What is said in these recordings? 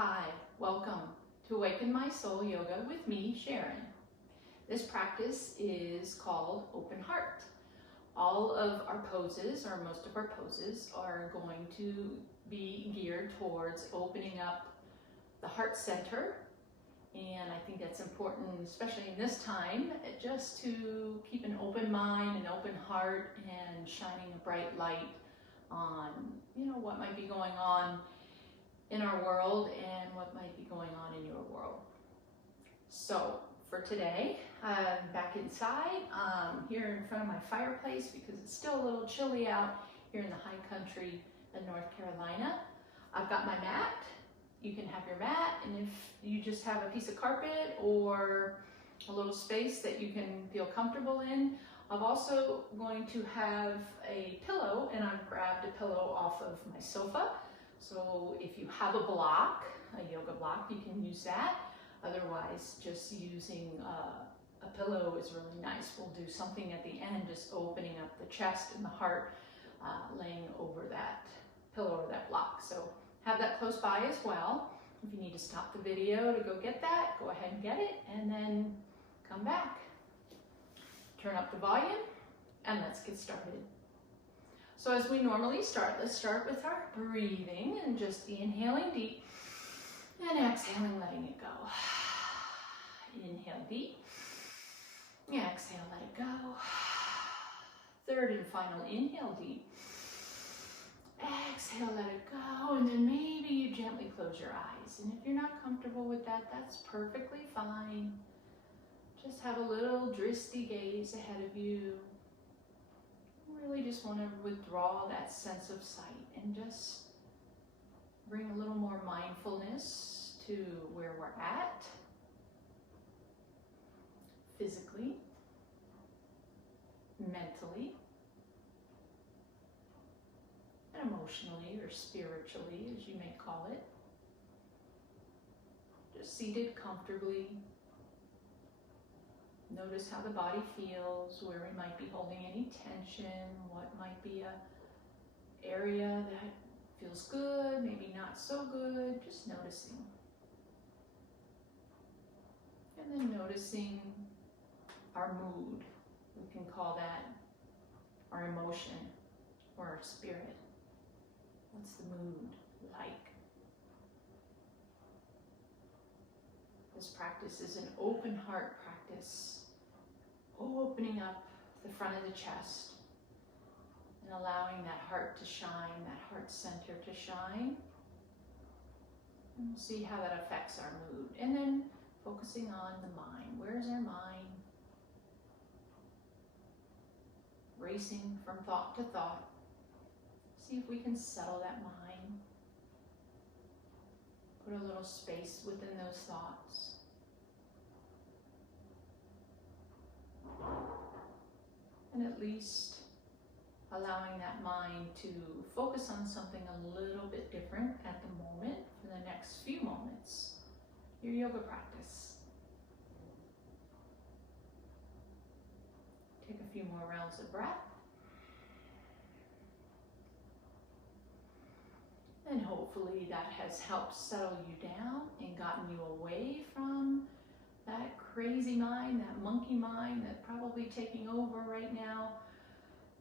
Hi, welcome to Awaken My Soul Yoga with me, Sharon. This practice is called Open Heart. All of our poses, or most of our poses, are going to be geared towards opening up the heart center. And I think that's important, especially in this time, just to keep an open mind, an open heart, and shining a bright light on, what might be going on in our world and what might be going on in your world. So for today, I'm back inside, here in front of my fireplace because it's still a little chilly out here in the high country of North Carolina. I've got my mat. You can have your mat, and if you just have a piece of carpet or a little space that you can feel comfortable in, I'm also going to have a pillow, and I've grabbed a pillow off of my sofa. So if you have a block, a yoga block, you can use that. Otherwise, just using a pillow is really nice. We'll do something at the end, just opening up the chest and the heart, laying over that pillow or that block. So have that close by as well. If you need to stop the video to go get that, go ahead and get it, and then come back. Turn up the volume, and let's get started. So as we normally start, let's start with our breathing and just inhaling deep and exhaling, letting it go. Inhale deep, exhale, let it go. Third and final inhale deep. Exhale, let it go, and then maybe you gently close your eyes. And if you're not comfortable with that, that's perfectly fine. Just have a little dristy gaze ahead of you. Really just want to withdraw that sense of sight and just bring a little more mindfulness to where we're at, physically, mentally, and emotionally or spiritually, as you may call it. Just seated comfortably. Notice how the body feels, where we might be holding any tension, what might be a area that feels good, maybe not so good, just noticing. And then noticing our mood. We can call that our emotion or our spirit. What's the mood like? This practice is an open heart practice, opening up the front of the chest and allowing that heart to shine, that heart center to shine. And we'll see how that affects our mood. And then focusing on the mind. Where's our mind? Racing from thought to thought. See if we can settle that mind. Put a little space within those thoughts. And at least allowing that mind to focus on something a little bit different at the moment for the next few moments, your yoga practice. Take a few more rounds of breath. And hopefully that has helped settle you down and gotten you away from that crazy mind, that monkey mind that's probably taking over right now.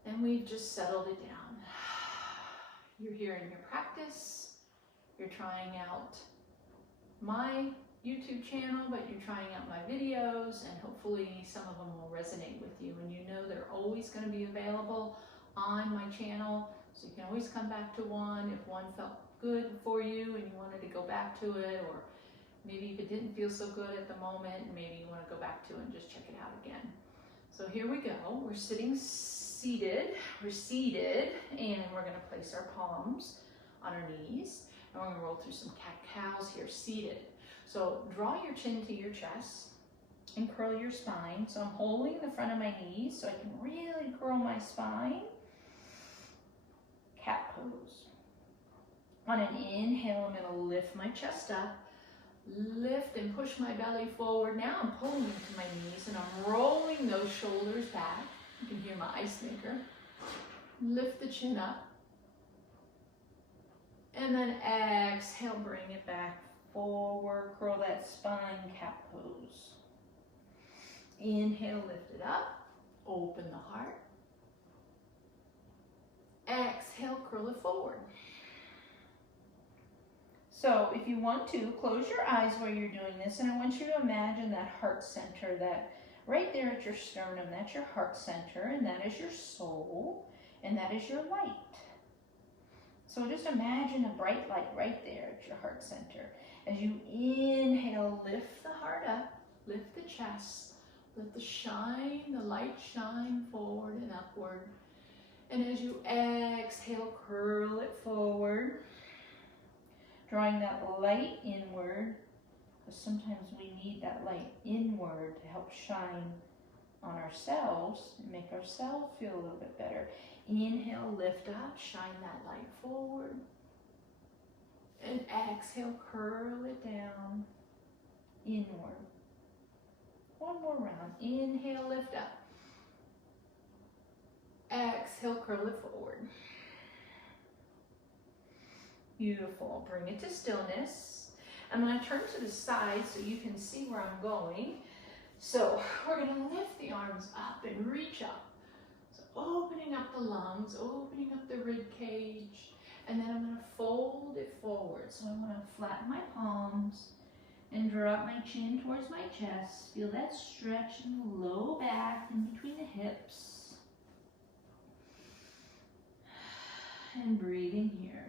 And we've just settled it down. You're here in your practice. You're trying out my YouTube channel, but you're trying out my videos, and hopefully some of them will resonate with you. And you know they're always going to be available on my channel. So you can always come back to one if one felt good for you and you wanted to go back to it, or maybe if it didn't feel so good at the moment, maybe you want to go back to it and just check it out again. So here we go. We're seated, and we're going to place our palms on our knees, and we're going to roll through some cat-cows here, seated. So draw your chin to your chest and curl your spine. So I'm holding the front of my knees so I can really curl my spine. Cat pose. On an inhale, I'm going to lift my chest up, lift and push my belly forward. Now I'm pulling into my knees and I'm rolling those shoulders back. You can hear my ice maker. Lift the chin up. And then exhale, bring it back forward, curl that spine, cat pose. Inhale, lift it up, open the heart. Exhale, curl it forward. So if you want to, close your eyes while you're doing this, and I want you to imagine that heart center, that right there at your sternum, that's your heart center, and that is your soul, and that is your light. So just imagine a bright light right there at your heart center. As you inhale, lift the heart up, lift the chest, let the light shine forward and upward. And as you exhale, curl it forward, drawing that light inward, because sometimes we need that light inward to help shine on ourselves and make ourselves feel a little bit better. Inhale, lift up, shine that light forward. And exhale, curl it down, inward. One more round. Inhale, lift up. Exhale, curl it forward. Beautiful. Bring it to stillness. I'm going to turn to the side so you can see where I'm going. So we're going to lift the arms up and reach up. So opening up the lungs, opening up the rib cage, and then I'm going to fold it forward. So I'm going to flatten my palms and drop my chin towards my chest. Feel that stretch in the low back in between the hips. And breathe in here.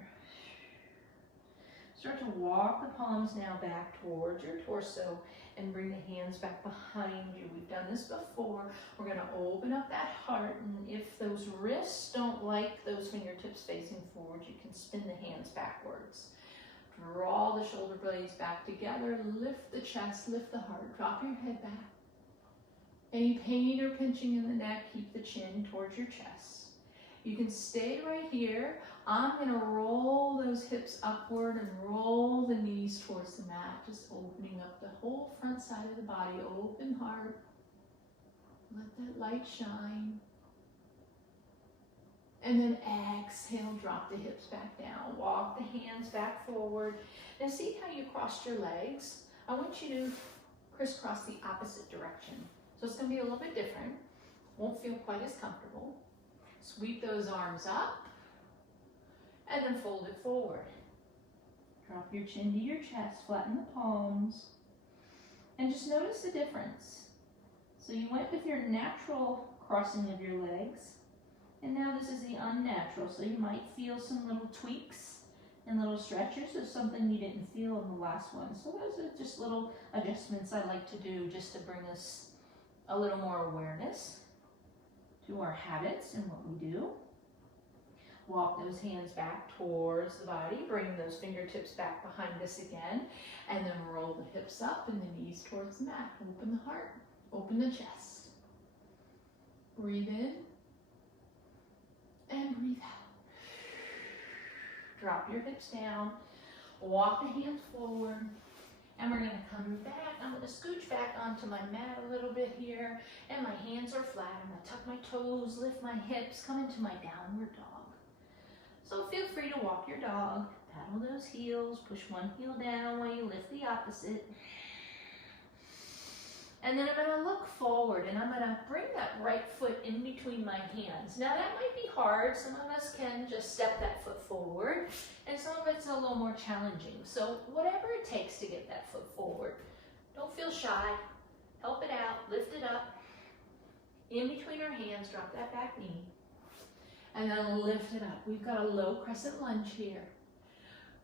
Start to walk the palms now back towards your torso and bring the hands back behind you. We've done this before. We're going to open up that heart, and if those wrists don't like those fingertips facing forward, you can spin the hands backwards. Draw the shoulder blades back together, lift the chest, lift the heart, drop your head back. Any pain or pinching in the neck, keep the chin towards your chest. You can stay right here. I'm going to roll those hips upward and roll the knees towards the mat, just opening up the whole front side of the body, open heart. Let that light shine. And then exhale, drop the hips back down. Walk the hands back forward. Now see how you crossed your legs? I want you to crisscross the opposite direction. So it's going to be a little bit different. Won't feel quite as comfortable. Sweep those arms up and then fold it forward. Drop your chin to your chest, flatten the palms, and just notice the difference. So you went with your natural crossing of your legs, and now this is the unnatural. So you might feel some little tweaks and little stretches of something you didn't feel in the last one. So those are just little adjustments I like to do just to bring us a little more awareness to our habits and what we do. Walk those hands back towards the body, bring those fingertips back behind us again, and then roll the hips up and the knees towards the mat. Open the heart, open the chest. Breathe in and breathe out. Drop your hips down, walk the hands forward, and we're going to come back. I'm going to scooch back onto my mat a little bit here, and my hands are flat. I'm going to tuck my toes, lift my hips, come into my downward dog. So feel free to walk your dog, paddle those heels, push one heel down while you lift the opposite. And then I'm going to look forward, and I'm going to bring that right foot in between my hands. Now that might be hard. Some of us can just step that foot forward, and some of it's a little more challenging. So whatever it takes to get that foot forward. Don't feel shy. Help it out. Lift it up. In between our hands, drop that back knee. And then lift it up. We've got a low crescent lunge here.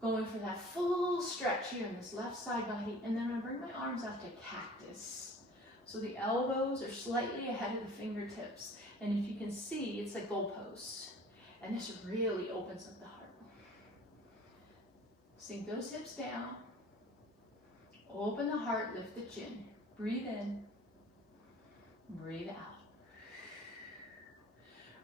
Going for that full stretch here in this left side body. And then I'm going to bring my arms out to cactus. So the elbows are slightly ahead of the fingertips. And if you can see, it's like goalposts. And this really opens up the heart. Sink those hips down. Open the heart, lift the chin. Breathe in. Breathe out.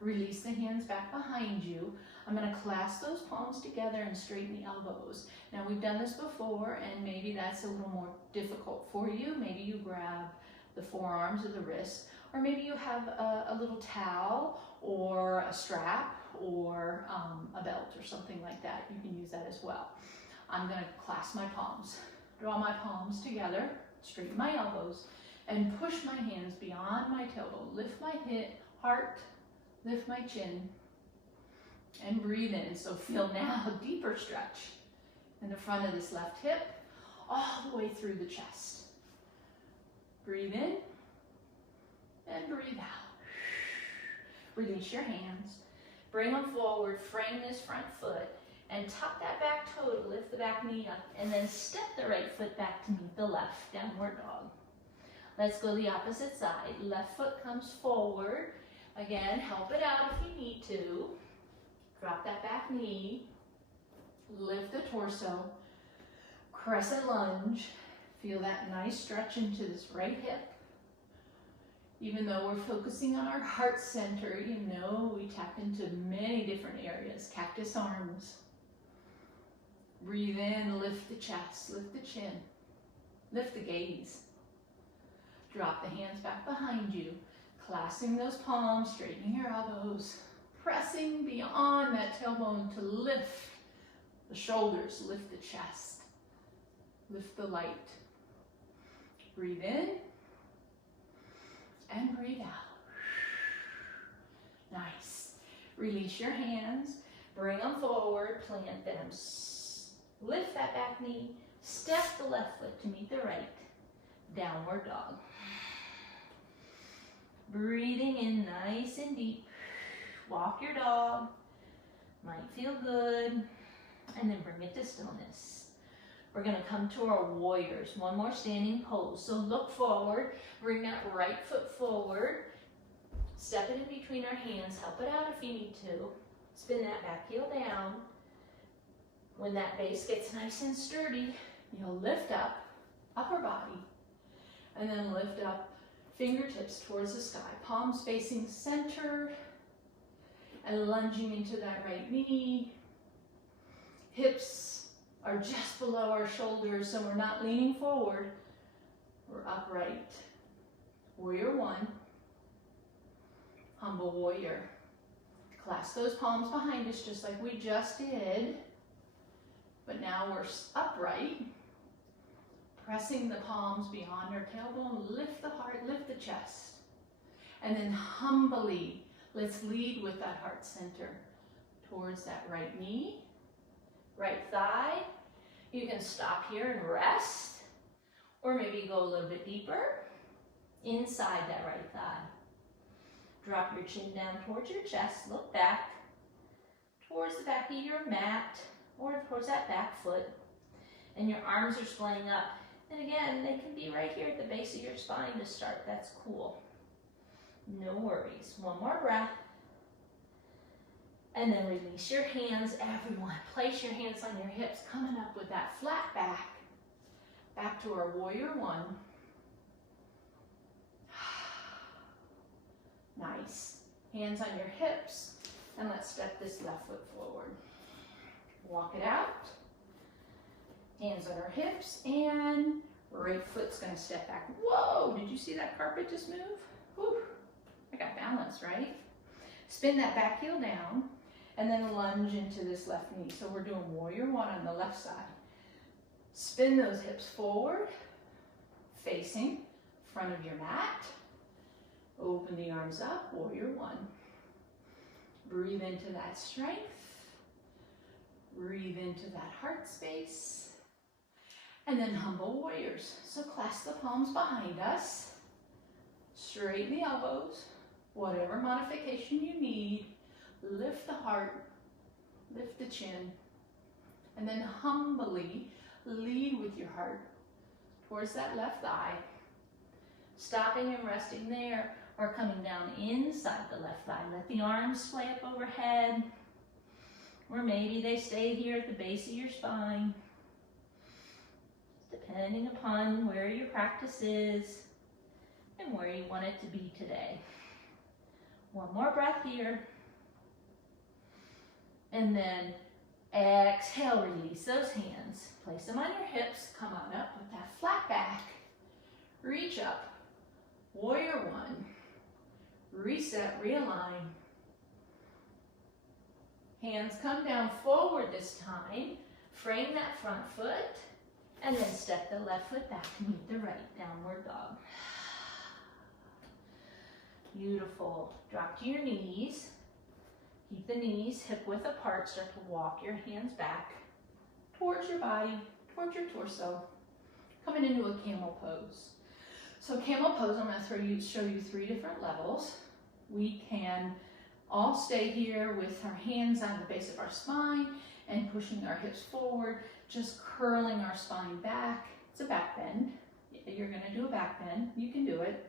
Release the hands back behind you. I'm going to clasp those palms together and straighten the elbows. Now we've done this before, and maybe that's a little more difficult for you. Maybe you grab the forearms or the wrists, or maybe you have a little towel or a strap or a belt or something like that. You can use that as well. I'm going to clasp my palms. Draw my palms together, straighten my elbows, and push my hands beyond my tailbone. Lift my heart, lift my chin, and breathe in. So feel now a deeper stretch in the front of this left hip, all the way through the chest. Breathe in and breathe out. Release your hands. Bring them forward, frame this front foot, and tuck that back toe to lift the back knee up, and then step the right foot back to meet the left, downward dog. Let's go the opposite side. Left foot comes forward. Again, help it out if you need to. Drop that back knee. Lift the torso. Crescent lunge. Feel that nice stretch into this right hip. Even though we're focusing on our heart center, you know we tap into many different areas. Cactus arms. Breathe in, lift the chest, lift the chin, lift the gaze. Drop the hands back behind you, clasping those palms, straightening your elbows, pressing beyond that tailbone to lift the shoulders, lift the chest, lift the light. Breathe in and breathe out. Nice. Release your hands, bring them forward, plant them. Lift that back knee, step the left foot to meet the right, downward dog. Breathing in nice and deep. Walk your dog, might feel good, and then bring it to stillness. We're gonna come to our warriors, one more standing pose. So look forward, bring that right foot forward, step it in between our hands, help it out if you need to. Spin that back heel down. When that base gets nice and sturdy, you'll lift up, upper body, and then lift up fingertips towards the sky, palms facing center, and lunging into that right knee. Hips are just below our shoulders, so we're not leaning forward, we're upright. Warrior one, humble warrior. Clasp those palms behind us just like we just did. But now we're upright, pressing the palms beyond our tailbone, lift the heart, lift the chest. And then humbly, let's lead with that heart center towards that right knee, right thigh. You can stop here and rest, or maybe go a little bit deeper inside that right thigh. Drop your chin down towards your chest, look back towards the back of your mat, or towards that back foot, and your arms are splaying up. And again, they can be right here at the base of your spine to start. That's cool. No worries. One more breath. And then release your hands, everyone. Place your hands on your hips, coming up with that flat back. Back to our warrior one. Nice. Hands on your hips, and let's step this left foot forward. Walk it out. Hands on our hips, and right foot's gonna step back. Whoa, did you see that carpet just move? Whew, I got balance, right? Spin that back heel down, and then lunge into this left knee. So we're doing warrior one on the left side. Spin those hips forward, facing front of your mat. Open the arms up, warrior one. Breathe into that strength. Breathe into that heart space. And then humble warriors. So clasp the palms behind us. Straighten the elbows. Whatever modification you need. Lift the heart. Lift the chin. And then humbly lead with your heart towards that left thigh. Stopping and resting there, or coming down inside the left thigh. Let the arms splay up overhead. Or maybe they stay here at the base of your spine, depending upon where your practice is and where you want it to be today. One more breath here. And then exhale, release those hands. Place them on your hips. Come on up with that flat back. Reach up. Warrior one. Reset, realign. Hands come down forward this time. Frame that front foot. And then step the left foot back to meet the right, downward dog. Beautiful. Drop to your knees. Keep the knees hip width apart. Start to walk your hands back towards your body, towards your torso. Coming into a camel pose. So camel pose, I'm going to show you 3 different levels. We can all stay here with our hands on the base of our spine and pushing our hips forward, just curling our spine back. It's a back bend. You're going to do a back bend. You can do it.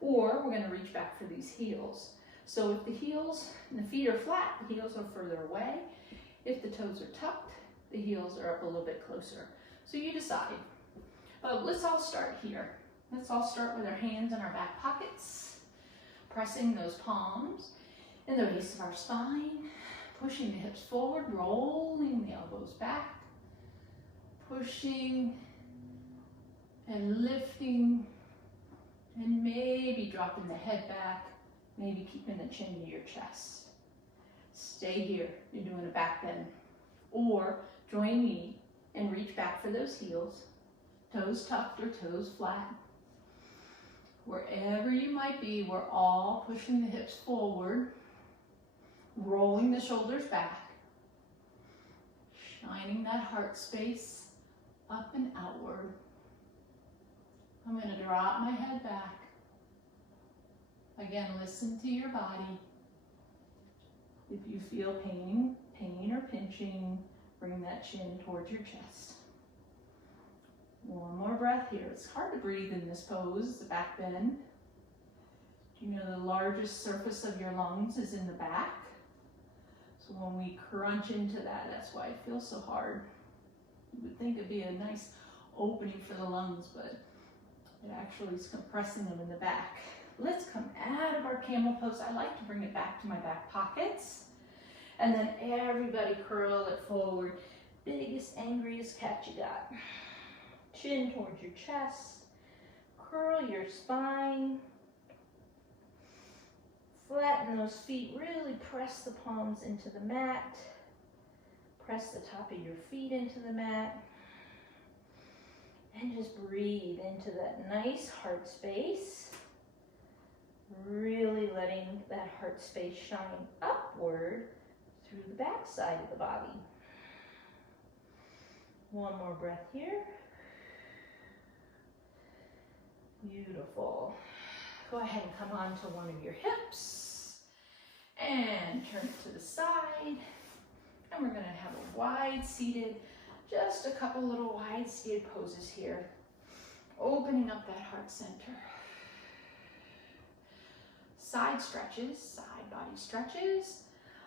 Or we're going to reach back for these heels. So if the heels and the feet are flat, the heels are further away. If the toes are tucked, the heels are up a little bit closer. So you decide. But let's all start here. Let's all start with our hands in our back pockets, pressing those palms in the base of our spine, pushing the hips forward, rolling the elbows back, pushing and lifting, and maybe dropping the head back, maybe keeping the chin to your chest. Stay here. You're doing a back bend. Or join me and reach back for those heels, toes tucked or toes flat. Wherever you might be, we're all pushing the hips forward, rolling the shoulders back, shining that heart space up and outward. I'm going to drop my head back. Again, listen to your body. If you feel pain or pinching, bring that chin towards your chest. One more breath here. It's hard to breathe in this pose. It's a back bend. Do you know the largest surface of your lungs is in the back? So when we crunch into that, that's why it feels so hard. You would think it'd be a nice opening for the lungs, but it actually is compressing them in the back. Let's come out of our camel pose. I like to bring it back to my back pockets. And then everybody curl it forward. Biggest, angriest cat you got. Chin towards your chest. Curl your spine. Flatten those feet. Really press the palms into the mat. Press the top of your feet into the mat. And just breathe into that nice heart space. Really letting that heart space shine upward through the back side of the body. One more breath here. Beautiful. Go ahead and come onto one of your hips and turn it to the side. And we're going to have a wide seated, just a couple little wide seated poses here. Opening up that heart center. Side stretches, side body stretches.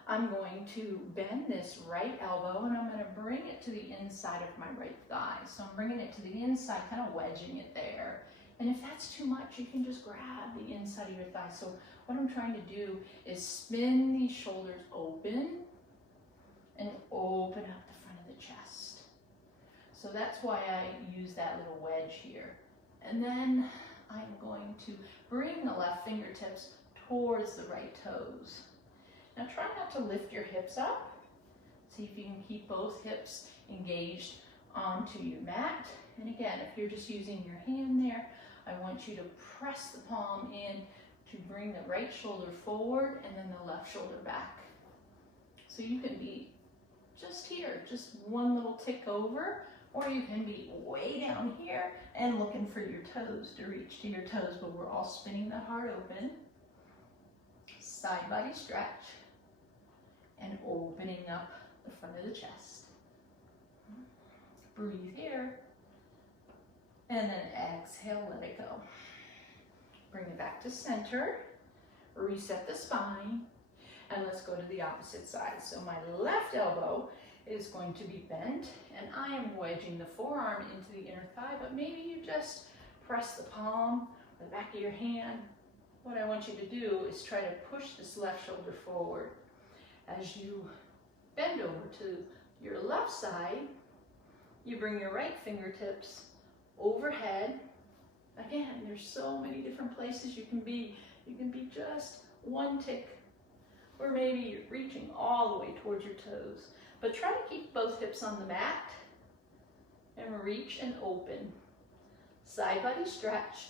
I'm going to bend this right elbow and I'm going to bring it to the inside of my right thigh. So I'm bringing it to the inside, kind of wedging it there. And if that's too much, you can just grab the inside of your thigh. So what I'm trying to do is spin these shoulders open and open up the front of the chest. So that's why I use that little wedge here. And then I'm going to bring the left fingertips towards the right toes. Now try not to lift your hips up. See if you can keep both hips engaged onto your mat. And again, if you're just using your hand there, I want you to press the palm in to bring the right shoulder forward and then the left shoulder back. So you can be just here, just one little tick over, or you can be way down here and looking for your toes to reach to your toes, but we're all spinning the heart open. Side body stretch and opening up the front of the chest. Breathe here. And then exhale, let it go. Bring it back to center. Reset the spine. And let's go to the opposite side. So my left elbow is going to be bent and I am wedging the forearm into the inner thigh, but maybe you just press the palm, the back of your hand. What I want you to do is try to push this left shoulder forward. As you bend over to your left side, you bring your right fingertips overhead. Again, there's so many different places you can be. You can be just one tick, or maybe you're reaching all the way towards your toes. But try to keep both hips on the mat and reach and open. Side body stretch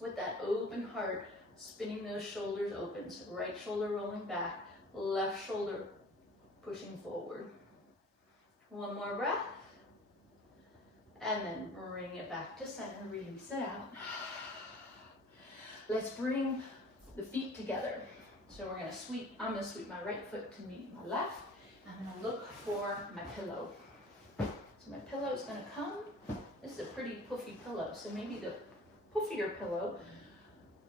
with that open heart, spinning those shoulders open. So right shoulder rolling back, left shoulder pushing forward. One more breath. And then bring it back to center, release it out. Let's bring the feet together. So we're gonna sweep, I'm gonna sweep my right foot to meet my left. I'm gonna look for my pillow. So my pillow is gonna come. This is a pretty puffy pillow, so maybe the puffier pillow,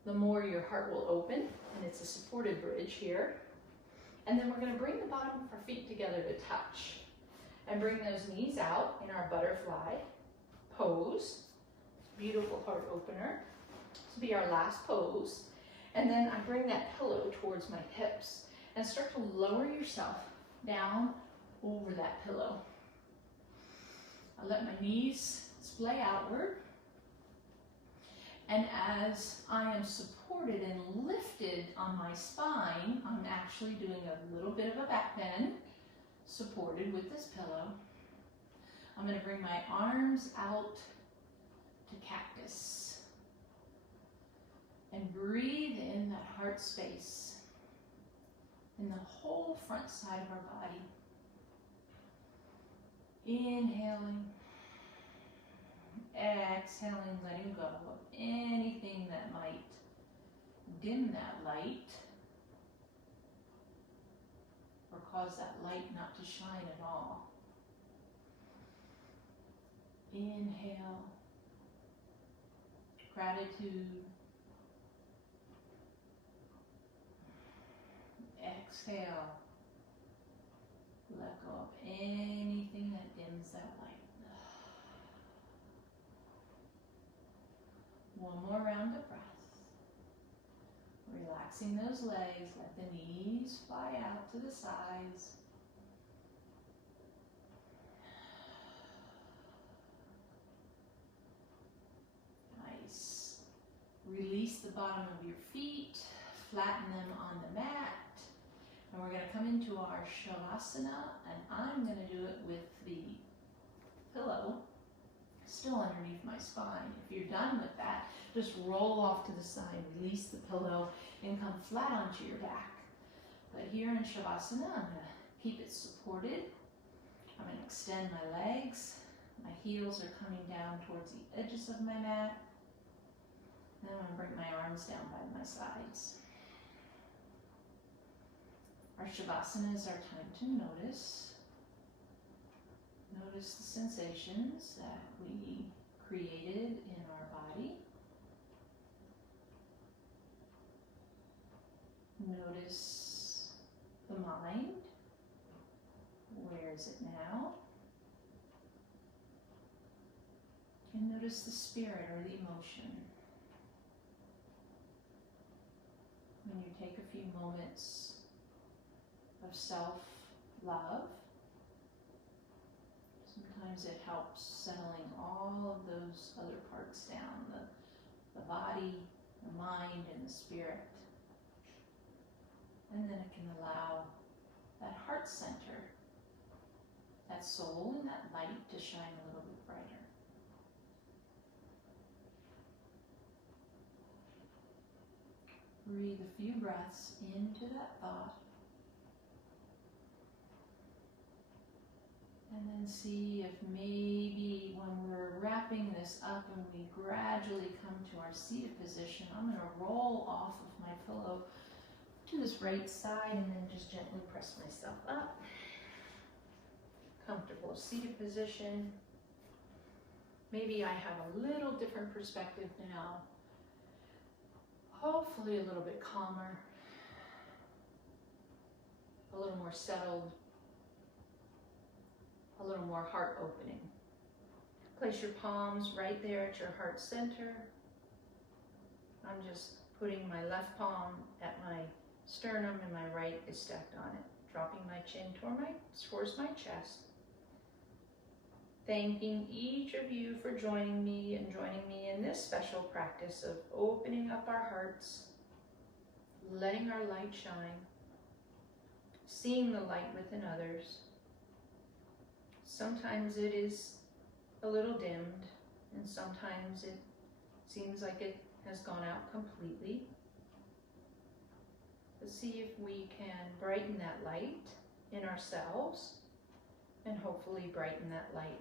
the more your heart will open, and it's a supported bridge here. And then we're gonna bring the bottom of our feet together to touch and bring those knees out in our butterfly pose. Beautiful heart opener. This will be our last pose. And then I bring that pillow towards my hips and start to lower yourself down over that pillow. I let my knees splay outward. And as I am supported and lifted on my spine, I'm actually doing a little bit of a back bend, supported with this pillow. I'm going to bring my arms out to cactus and breathe in that heart space in the whole front side of our body. Inhaling, exhaling, letting go of anything that might dim that light or cause that light not to shine at all. Inhale, gratitude. Exhale, let go of anything that dims that light. One more round of breath. Relaxing those legs, let the knees fly out to the sides. Nice. Release the bottom of your feet, flatten them on the mat. And we're going to come into our Shavasana, and I'm going to do it with the pillow still underneath my spine. If you're done with that, just roll off to the side, release the pillow, and come flat onto your back. But here in Shavasana, I'm going to keep it supported. I'm going to extend my legs. My heels are coming down towards the edges of my mat. And I'm going to bring my arms down by my sides. Our Shavasana is our time to notice. Notice the sensations that we created in our body. Notice the mind. Where is it now? And notice the spirit or the emotion. When you take a few moments of self-love, sometimes it helps settling all of those other parts down, the body, the mind, and the spirit. And then it can allow that heart center, that soul and that light to shine a little bit brighter. Breathe a few breaths into that thought. And then see if maybe when we're wrapping this up and we gradually come to our seated position, I'm going to roll off of my pillow to this right side and then just gently press myself up. Comfortable seated position. Maybe I have a little different perspective now. Hopefully a little bit calmer, a little more settled, a little more heart opening. Place your palms right there at your heart center. I'm just putting my left palm at my sternum and my right is stacked on it. Dropping my chin towards my chest. Thanking each of you for joining me in this special practice of opening up our hearts, letting our light shine, seeing the light within others. Sometimes it is a little dimmed, and sometimes it seems like it has gone out completely. Let's see if we can brighten that light in ourselves and hopefully brighten that light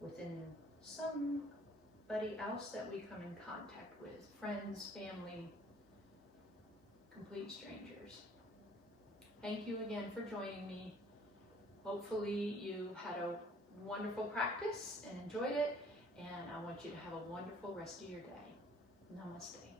within somebody else that we come in contact with, friends, family, complete strangers. Thank you again for joining me. Hopefully you had a wonderful practice and enjoyed it, and I want you to have a wonderful rest of your day. Namaste.